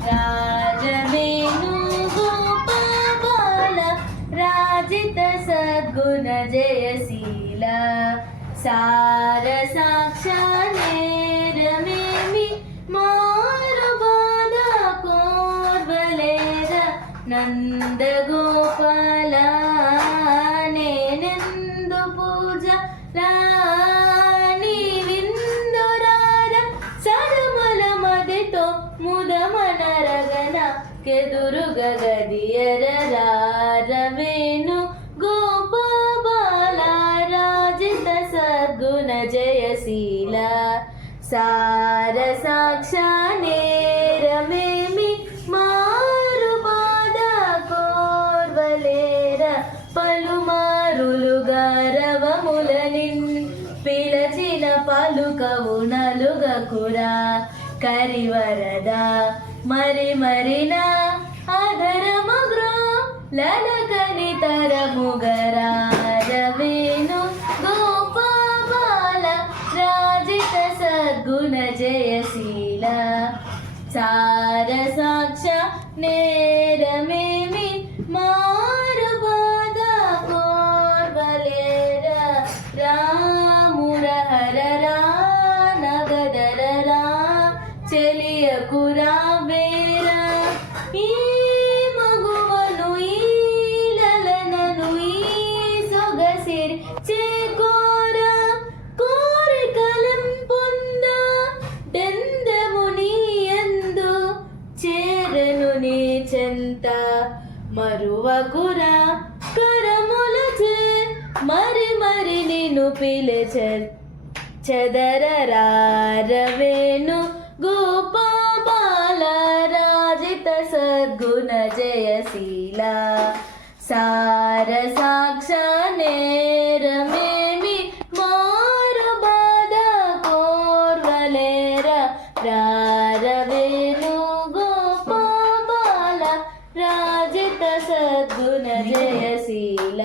राजवेणु गोपाल राजित सद्गुण जयशील सार साक्षानेरमेमि मारुबाद कोर्वलेर नंद गोपाल नेनेंदु पूज रानी विंदुरार सदमल मदितो मुदमनरगन केदुरुग गदियर रारवेणु गोपाल राजित सद्गुण जयशील सार साक्षानेरमेमि मारुबाद कोर्वलेर పలుమారులుగా రవములనిన్ పిలచిన పలుకవు నలుగకురా కరివరద మరి మరిన అధరమగ్రో లలకని తరముగరా రవేణు గోపాల రాజిత సద్గుణ జయశీల సార సాక్ష నేరమేమి మారుబాద కోర్వలేర రాముర హరరా నగదరరా చెలియకురా వేర ఈ మగువను ఈ లలనను ఈ సొగసిరి చేకోర కోరికలం పొంద డెందము నీ యందు చేరను నీ చెంత మరువకురా కరములచే మరి మరి నిన్ను పిలిచె చెదరరారవేణు గోపాల రాజిత సద్గుణ జయశీల సార సాక్ష నేరమేమి మారుబాద కోర్వలేర రారవేణు గోపాల రాజిత సద్గుణ జయశీల